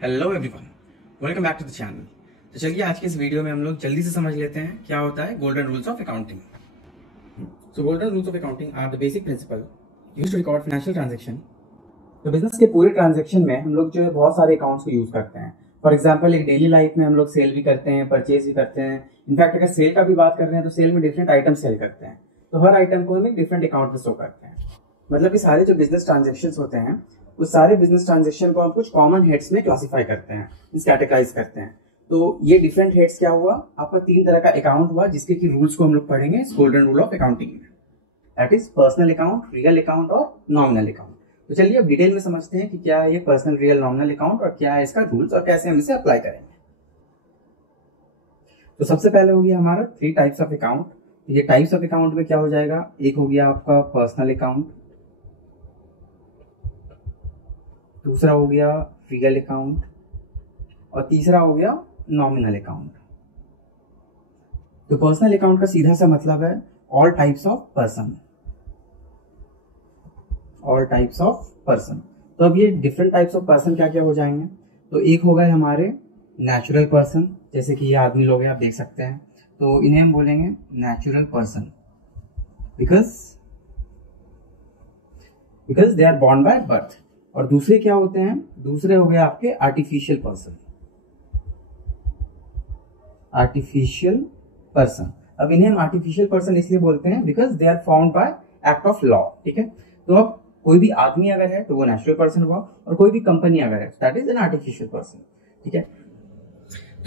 Hello everyone, welcome back to the channel. तो चलिए आज के इस वीडियो में हम लोग जल्दी से समझ लेते हैं क्या होता है golden rules of accounting. So golden rules of accounting are the basic principle used to record financial transaction. तो बिजनेस के पूरे ट्रांजैक्शन में हम लोग जो है बहुत सारे अकाउंट्स को यूज करते हैं। फॉर एग्जाम्पल एक डेली लाइफ में हम लोग सेल भी करते हैं, परचेज भी करते हैं। इनफैक्ट अगर सेल का भी बात कर रहे हैं तो सेल में डिफरेंट आइटम सेल करते हैं, तो हर आइटम को हम एक डिफरेंट अकाउंट में शो करते हैं। मतलब कि सारे जो बिजनेस ट्रांजेक्शन होते हैं उस सारे बिजनेस ट्रांजेक्शन को हम कुछ कॉमन हेड्स में क्लासिफाई करते हैं, कैटेगराइज करते हैं। तो ये डिफरेंट हेड्स क्या हुआ, आपका 3 तरह का अकाउंट हुआ जिसके की रूल्स को हम लोग पढ़ेंगे इस गोल्डन रूल ऑफ अकाउंटिंग में। That is personal account, real account और नॉमिनल अकाउंट। तो चलिए अब डिटेल में समझते हैं कि क्या है ये पर्सनल, रियल, नॉमिनल अकाउंट और क्या है इसका रूल्स और कैसे हम इसे अप्लाई करेंगे। तो सबसे पहले हो गया हमारा 3 टाइप्स ऑफ अकाउंट। ये टाइप्स ऑफ अकाउंट में क्या हो जाएगा, एक हो गया आपका पर्सनल अकाउंट, दूसरा हो गया रियल अकाउंट और तीसरा हो गया नॉमिनल अकाउंट। तो पर्सनल अकाउंट का सीधा सा मतलब है all types of person, all types of person. तो अब ये डिफरेंट टाइप्स ऑफ पर्सन क्या क्या हो जाएंगे, तो एक हो गए हमारे नेचुरल पर्सन, जैसे कि ये आदमी लोग हैं आप देख सकते हैं, तो इन्हें हम बोलेंगे natural person because they are born by birth. और दूसरे क्या होते हैं, दूसरे हो गए आपके आर्टिफिशियल पर्सन, आर्टिफिशियल पर्सन। अब इन्हें हम आर्टिफिशियल पर्सन इसलिए बोलते हैं because they are found by act of law. ठीक है, तो अब कोई भी आदमी अगर है तो वो नेचुरल पर्सन हुआ और कोई भी कंपनी अगर है that is an artificial person. ठीक है,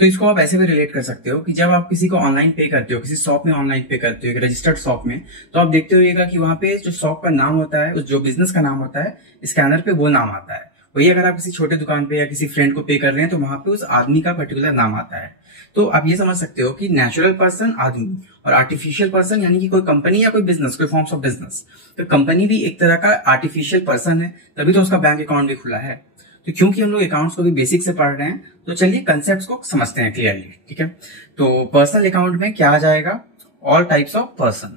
तो इसको आप ऐसे भी रिलेट कर सकते हो कि जब आप किसी को ऑनलाइन पे करते हो, किसी शॉप में ऑनलाइन पे करते हो, रजिस्टर्ड शॉप में, तो आप देखते होइएगा कि वहां पे जो शॉप का नाम होता है, उस जो बिजनेस का नाम होता है, स्कैनर पे वो नाम आता है। वही अगर आप किसी छोटे दुकान पे या किसी फ्रेंड को पे कर रहे हैं तो वहां पे उस आदमी का पर्टिकुलर नाम आता है। तो आप ये समझ सकते हो कि नेचुरल पर्सन आदमी और आर्टिफिशियल पर्सन यानी कि कोई कंपनी या कोई बिजनेस, कोई फॉर्म्स ऑफ बिजनेस। तो कंपनी भी एक तरह का आर्टिफिशियल पर्सन है, तभी तो उसका बैंक अकाउंट भी खुला है। तो क्योंकि हम लोग अकाउंट्स को भी बेसिक से पढ़ रहे हैं तो चलिए कंसेप्ट्स को समझते हैं क्लियरली। ठीक है, तो पर्सनल अकाउंट में क्या आ जाएगा, all types of person,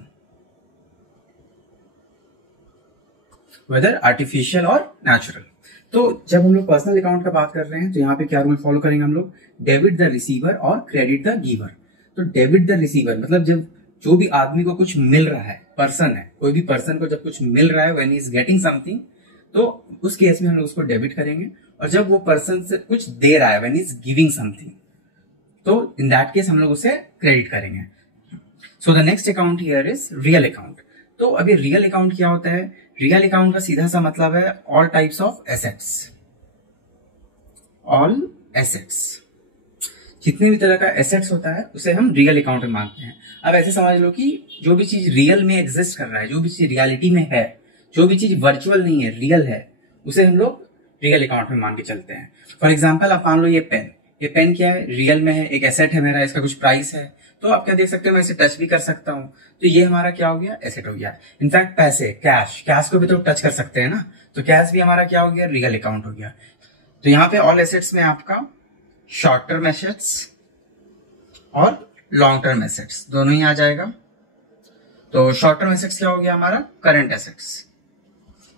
whether artificial और नेचुरल। तो जब हम लोग पर्सनल अकाउंट का बात कर रहे हैं तो यहाँ पे क्या रूल फॉलो करेंगे हम लोग, डेबिट द रिसीवर और क्रेडिट द गिवर। तो डेबिट द रिसीवर मतलब जब जो भी आदमी को कुछ मिल रहा है, पर्सन है, कोई भी पर्सन को जब कुछ मिल रहा है, when he is getting something, तो उस केस में हम लोग उसको डेबिट करेंगे। और जब वो पर्सन से कुछ दे रहा है, when he is giving something, तो इन दैट केस हम लोग उसे क्रेडिट करेंगे। So the next account here is real account. तो अभी रियल अकाउंट क्या होता है, रियल अकाउंट का सीधा सा मतलब है all types of assets, all assets. जितने भी तरह का एसेट्स होता है उसे हम रियल अकाउंट में मानते हैं। अब ऐसे समझ लो कि जो भी चीज रियल में एग्जिस्ट कर रहा है, जो भी चीज रियलिटी में है, जो भी चीज वर्चुअल नहीं है, रियल है, उसे हम लोग रियल अकाउंट में मान के चलते हैं। फॉर एग्जाम्पल आप मान लो ये पेन क्या है, रियल में है, एक एसेट है मेरा, इसका कुछ प्राइस है, तो आप क्या देख सकते हो, मैं इसे टच भी कर सकता हूँ, तो ये हमारा क्या हो गया, एसेट हो गया। इनफैक्ट पैसे, कैश को भी तो टच कर सकते हैं ना, तो कैश भी हमारा क्या हो गया, रियल अकाउंट हो गया। तो यहाँ पे ऑल एसेट्स में आपका शॉर्ट टर्म एसेट्स और लॉन्ग टर्म एसेट्स दोनों ही आ जाएगा। तो शॉर्ट टर्म एसेट्स क्या हो गया हमारा, करंट एसेट्स,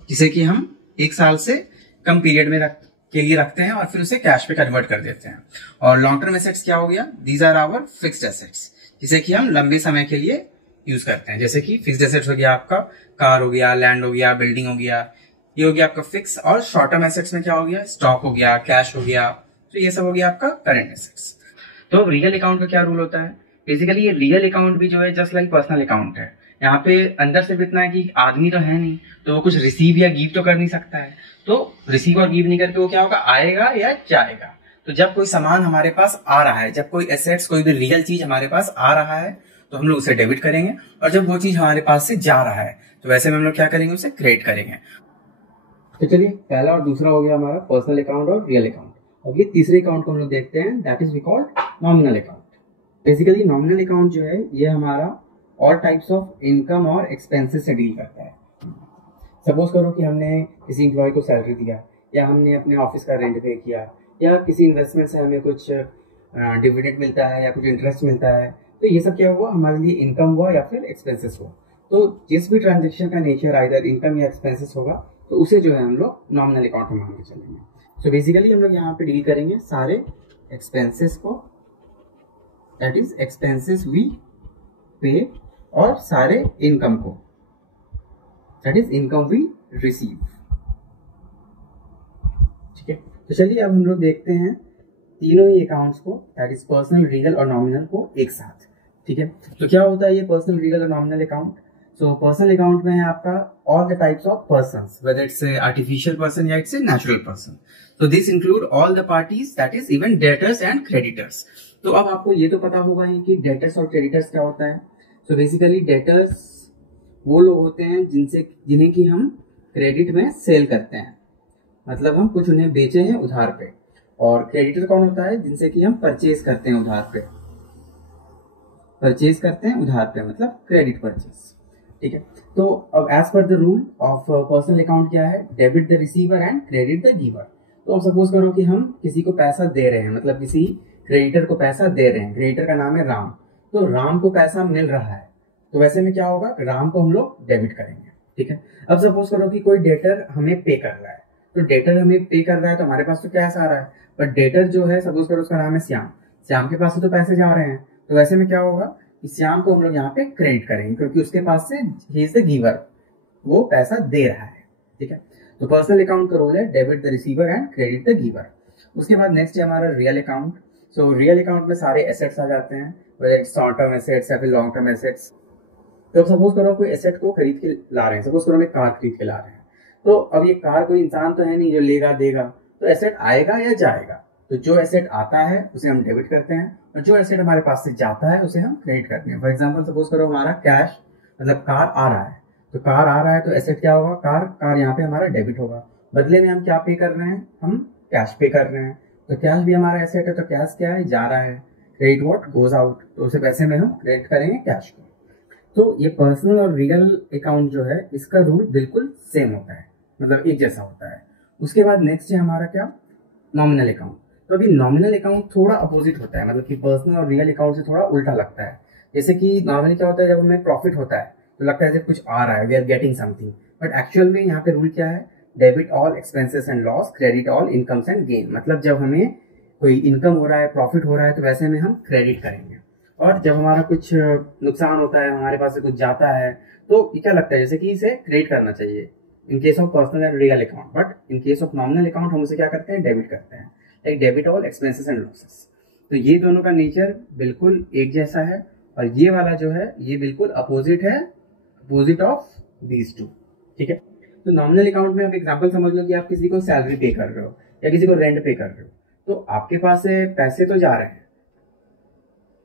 जिसे कि हम 1 साल से कम पीरियड में के लिए रखते हैं और फिर उसे कैश पे कन्वर्ट कर देते हैं। और लॉन्ग टर्म एसेट्स क्या हो गया, these are our fixed assets, जिसे कि हम लंबे समय के लिए यूज करते हैं। जैसे कि फिक्स्ड एसेट्स हो गया आपका कार हो गया, लैंड हो गया, बिल्डिंग हो गया, ये हो गया आपका फिक्स। और शॉर्ट टर्म एसेट्स में क्या हो गया, स्टॉक हो गया, कैश हो गया, तो ये सब हो गया आपका करंट एसेट्स। तो रियल अकाउंट का क्या रूल होता है, बेसिकली ये रियल अकाउंट भी जो है जस्ट लाइक पर्सनल अकाउंट है। यहाँ पे अंदर से भी इतना है कि आदमी तो है नहीं, तो वो कुछ रिसीव या गिव तो कर नहीं सकता है, तो रिसीव और गिव नहीं करके वो क्या होगा, आएगा या जाएगा। तो जब कोई सामान हमारे पास आ रहा है, जब कोई एसेट्स, कोई भी रियल चीज हमारे पास आ रहा है, तो हम लोग उसे डेबिट करेंगे। और जब वो चीज हमारे पास से जा रहा है तो वैसे में हम लोग क्या करेंगे, उसे क्रेडिट करेंगे। तो चलिए पहला और दूसरा हो गया हमारा पर्सनल अकाउंट और रियल अकाउंट। अब ये तीसरे अकाउंट को हम लोग देखते हैं, that is we called nominal account. Basically nominal account जो है ये हमारा ऑल टाइप्स ऑफ इनकम और एक्सपेंसेस से डील करता है। सपोज करो कि हमने किसी इंप्लॉय को सैलरी दिया, या हमने अपने ऑफिस का रेंट पे किया, या किसी इन्वेस्टमेंट से हमें कुछ डिविडेंड मिलता है या कुछ इंटरेस्ट मिलता है, तो ये सब क्या हुआ, हमारे लिए इनकम हुआ या फिर एक्सपेंसेस हुआ। तो जिस भी ट्रांजेक्शन का नेचर आइदर इनकम या एक्सपेंसेस होगा, तो उसे जो है हम लोग नॉमिनल अकाउंट में मान के चलेंगे। सो बेसिकली हम लोग यहाँ पे डील करेंगे सारे एक्सपेंसेस को, दैट इज एक्सपेंसेस वी पे, और सारे इनकम को, that is income we receive. ठीक है, तो चलिए अब हम लोग देखते हैं तीनों ही अकाउंट्स को, दैट इज पर्सनल, रीगल और नॉमिनल को एक साथ। ठीक है, तो क्या होता है ये पर्सनल, रीगल और nominal account? So personal account में है आपका all the types of persons, whether it's artificial person या इट्स ए नेचुरल पर्सन। तो this include all the parties, that is even debtors and creditors. तो अब आपको ये तो पता होगा ही कि डेटर्स और क्रेडिटर्स क्या होता है। सो बेसिकली डेटर्स वो लोग होते हैं जिन्हें कि हम क्रेडिट में सेल करते हैं, मतलब हम कुछ उन्हें बेचे हैं उधार पे। और क्रेडिटर कौन होता है? जिनसे कि हम परचेज करते हैं उधार पे, परचेज करते हैं उधार पे, मतलब क्रेडिट परचेज। ठीक है, तो अब as per the rule of personal account क्या है? Debit the receiver and credit the giver. तो अब सपोज करो कि हम किसी को पैसा दे रहे हैं, मतलब किसी क्रेडिटर को पैसा दे रहे हैं, क्रेडिटर का नाम है राम, तो राम को पैसा मिल रहा है, तो वैसे में क्या होगा? राम को हम लोग डेबिट करेंगे। ठीक है, अब सपोज करो कि कोई डेटर हमें पे कर रहा है, तो डेटर हमें पे कर रहा है तो हमारे पास तो कैश आ रहा है, बट डेटर जो है सपोज करो उसका नाम है श्याम, श्याम के पास से तो पैसे जा रहे हैं, तो वैसे में क्या होगा कि श्याम को हम लोग यहाँ पे क्रेडिट करेंगे, क्योंकि उसके पास से ही इज द गिवर, वो पैसा दे रहा है। ठीक है, तो पर्सनल अकाउंट का रोल है debit the receiver and credit the giver. उसके बाद नेक्स्ट है हमारा real account. So real account में सारे एसेट्स आ जाते हैं, whether it's short term assets या फिर लॉन्ग टर्म एसेट्स। तो सपोज करो कोई एसेट को खरीद के ला रहे हैं, सपोज करो हम एक कार खरीद के ला रहे हैं, तो अब ये कार कोई इंसान तो है नहीं जो लेगा देगा, तो एसेट आएगा या जाएगा? तो जो एसेट आता है उसे हम डेबिट करते हैं, और जो एसेट हमारे पास से जाता है उसे हम क्रेडिट करते हैं। फॉर एग्जांपल सपोज करो हमारा कैश, मतलब कार आ रहा है, तो कार आ रहा है तो एसेट क्या होगा? कार यहाँ पे हमारा डेबिट होगा। बदले में हम क्या पे कर रहे हैं? हम कैश पे कर रहे हैं, तो कैश भी हमारा एसेट है, तो कैश क्या है? जा रहा है। क्रेडिट व्हाट गोज आउट, तो उसे पैसे में हम क्रेडिट करेंगे कैश को। तो ये पर्सनल और रीगल अकाउंट जो है, इसका रूल बिल्कुल सेम होता है, मतलब एक जैसा होता है। उसके बाद नेक्स्ट है हमारा क्या? Nominal account. तो अभी नॉमिनल अकाउंट थोड़ा अपोजिट होता है, मतलब कि पर्सनल और रियल अकाउंट से थोड़ा उल्टा लगता है। जैसे कि नॉर्मली क्या होता है, जब हमें प्रॉफिट होता है तो लगता है जैसे कुछ आ रहा है, we are getting something, but actual में यहाँ पे रूल क्या है? Debit all expenses and loss, credit all incomes and gain. मतलब जब हमें कोई इनकम हो रहा है, प्रॉफिट हो रहा है, तो वैसे में हम क्रेडिट करेंगे, और जब हमारा कुछ नुकसान होता है, हमारे पास से कुछ जाता है, तो ये क्या लगता है जैसे कि इसे क्रेडिट करना चाहिए in case of personal and real account, but in case of nominal account हम उसे क्या करते हैं? डेबिट करते हैं, like debit all expenses and losses. तो ये दोनों का नेचर बिल्कुल एक जैसा है, और ये वाला जो है ये बिल्कुल अपोजिट है, अपोजिट ऑफ दीज टू। ठीक है, तो नॉमिनल अकाउंट में आप एग्जांपल समझ लो कि आप किसी को सैलरी पे कर रहे हो या किसी को रेंट पे कर रहे हो, तो आपके पास से पैसे तो जा रहे हैं,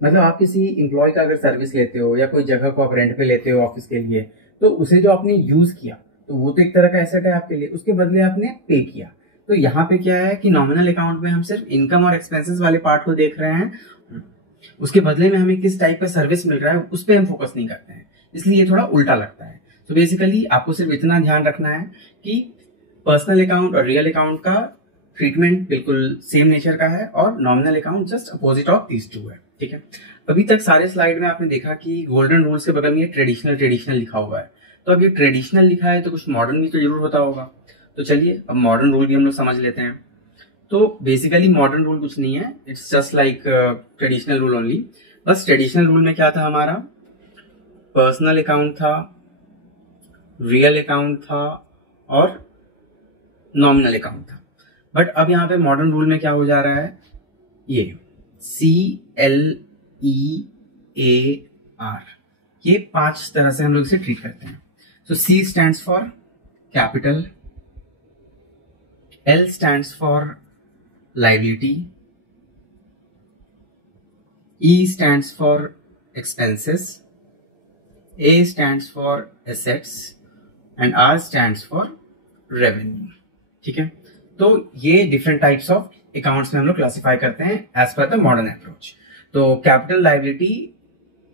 मतलब आप किसी एम्प्लॉय का अगर सर्विस लेते हो या कोई जगह को आप रेंट पे लेते हो ऑफिस के लिए, तो उसे जो आपने यूज किया तो वो तो एक तरह का एसेट है आपके लिए, उसके बदले आपने पे किया। तो यहाँ पे क्या है कि नॉमिनल अकाउंट में हम सिर्फ इनकम और एक्सपेंसेस वाले पार्ट को देख रहे हैं, उसके बदले में हमें किस टाइप का सर्विस मिल रहा है उस पर हम फोकस नहीं करते हैं, इसलिए ये थोड़ा उल्टा लगता है। तो बेसिकली आपको सिर्फ इतना ध्यान रखना है कि पर्सनल अकाउंट और रियल अकाउंट का ट्रीटमेंट बिल्कुल सेम नेचर का है, और nominal account just opposite of these two है। ठीक है, अभी तक सारे स्लाइड में आपने देखा कि गोल्डन रूल्स के बगल में ये ट्रेडिशनल लिखा हुआ है, तो अब ये ट्रेडिशनल लिखा है तो कुछ मॉडर्न भी तो जरूर होता होगा। तो चलिए अब मॉडर्न रूल भी हम लोग समझ लेते हैं। तो बेसिकली मॉडर्न रूल कुछ नहीं है, it's just like traditional rule only. बस ट्रेडिशनल रूल में क्या था हमारा? पर्सनल अकाउंट था, रियल अकाउंट था और नॉमिनल अकाउंट था। बट अब यहाँ पे मॉडर्न रूल में क्या हो जा रहा है? ये CLEAR, ये 5 तरह से हम लोग इसे ट्रीट करते हैं। So C stands for capital, L stands for liability, E stands for expenses, A stands for assets and R stands for revenue। ठीक है, तो ये डिफरेंट टाइप्स ऑफ अकाउंट्स में हम लोग क्लासिफाई करते हैं as per the modern approach. तो कैपिटल, लायबिलिटी,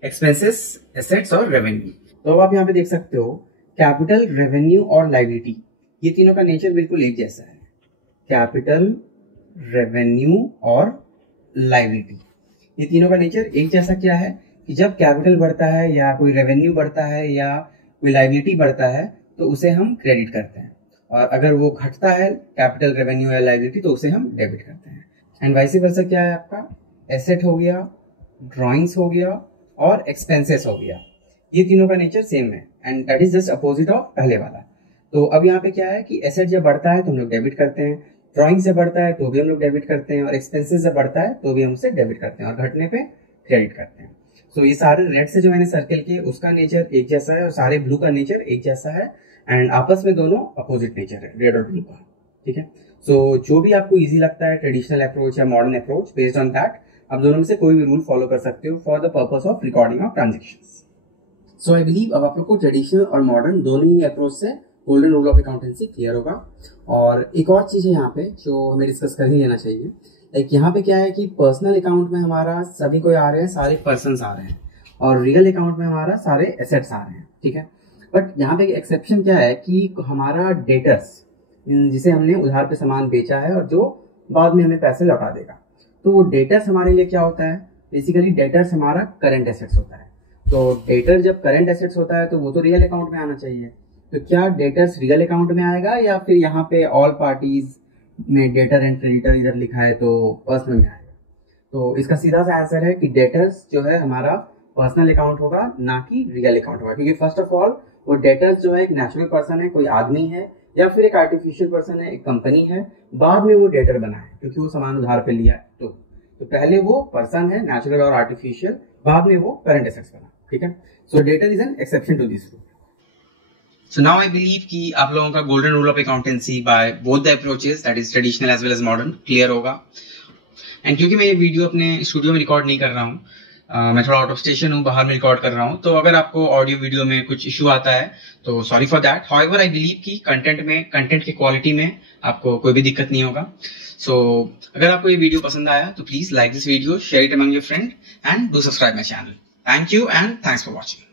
एक्सपेंसेस, एसेट्स और रेवेन्यू। तो अब आप यहाँ पे देख सकते हो कैपिटल, रेवेन्यू और लायबिलिटी, ये तीनों का नेचर बिल्कुल एक जैसा है। कैपिटल, रेवेन्यू और लायबिलिटी, ये तीनों का नेचर एक जैसा क्या है कि जब कैपिटल बढ़ता है या कोई रेवेन्यू बढ़ता है या कोई लायबिलिटी बढ़ता है तो उसे हम क्रेडिट करते हैं, और अगर वो घटता है कैपिटल, रेवेन्यू या लायबिलिटी, तो उसे हम डेबिट करते हैं। एंड वाइस वर्सा क्या है आपका, एसेट हो गया, ड्रॉइंग्स हो गया और एक्सपेंसेस हो गया, ये तीनों का नेचर सेम है and that is just opposite of पहले वाला। तो अब यहाँ पे क्या है कि एसेट जब बढ़ता है तो हम लोग डेबिट करते हैं, ड्रॉइंग से बढ़ता है तो भी हम लोग डेबिट करते हैं, और एक्सपेंसेस से बढ़ता है तो भी हम उसे डेबिट करते हैं, और घटने पे क्रेडिट करते हैं। सो ये सारे रेड से जो मैंने सर्कल किए उसका नेचर एक जैसा है और सारे ब्लू का नेचर एक जैसा है, एंड आपस में दोनों अपोजिट नेचर है, रेड और ब्लू का। ठीक है, सो जो भी आपको इजी लगता है, ट्रेडिशनल अप्रोच या modern approach, based on that आप दोनों में से कोई भी रूल फॉलो कर सकते हो for the purpose of recording of transactions. So I believe अब आप लोग को ट्रेडिशनल और मॉडर्न दोनों ही अप्रोच से golden rule of accountancy clear होगा। और एक और चीज है यहाँ पे जो हमें डिस्कस कर ही लेना चाहिए, लाइक यहाँ पे क्या है कि पर्सनल अकाउंट में हमारा सभी कोई आ रहे हैं, सारे पर्सन्स आ रहे हैं, और रियल अकाउंट में हमारा सारे एसेट्स आ रहे हैं। ठीक है, बट यहाँ पे एक्सेप्शन क्या है कि हमारा डेटर्स, जिसे हमने उधार पे सामान बेचा है और जो बाद में हमें पैसे लौटा देगा, तो वो डेटर्स हमारे लिए क्या होता है, बेसिकली डेटर्स हमारा करंट एसेट्स होता है। तो डेटर जब करंट एसेट्स होता है तो वो तो रियल अकाउंट में आना चाहिए, तो क्या डेटर्स रियल अकाउंट में आएगा या फिर यहाँ पे ऑल पार्टीज में डेटर एंड क्रेडिटर इधर लिखा है तो पर्सनल में आएगा? तो इसका सीधा सा आंसर है कि डेटर्स जो है हमारा पर्सनल अकाउंट होगा, ना कि रियल अकाउंट होगा, क्योंकि फर्स्ट ऑफ ऑल वो डेटर्स जो है एक नेचुरल पर्सन है, कोई आदमी है या फिर एक आर्टिफिशियल पर्सन है, एक कंपनी है, बाद में वो डेटर बना है क्योंकि वो सामान उधार पे लिया है। तो पहले वो पर्सन है नेचुरल और आर्टिफिशियल, बाद में वो करंट एसेट्स बना। ठीक है, so debtor is an exception to this rule. So now I believe कि आप लोगों का golden rule of accountancy by both the approaches, that is traditional as well as modern, clear होगा। एंड क्योंकि मैं ये वीडियो अपने स्टूडियो में रिकॉर्ड नहीं कर रहा हूँ, मैं थोड़ा आउट ऑफ स्टेशन हूँ, बाहर में रिकॉर्ड कर रहा हूँ, तो अगर आपको ऑडियो वीडियो में कुछ इशू आता है तो sorry for that. However I believe कि कंटेंट की क्वालिटी में आपको कोई भी दिक्कत नहीं होगा। सो अगर आपको ये वीडियो पसंद आया तो please like this video, share it among your friend and do subscribe my channel. Thank you and thanks for watching.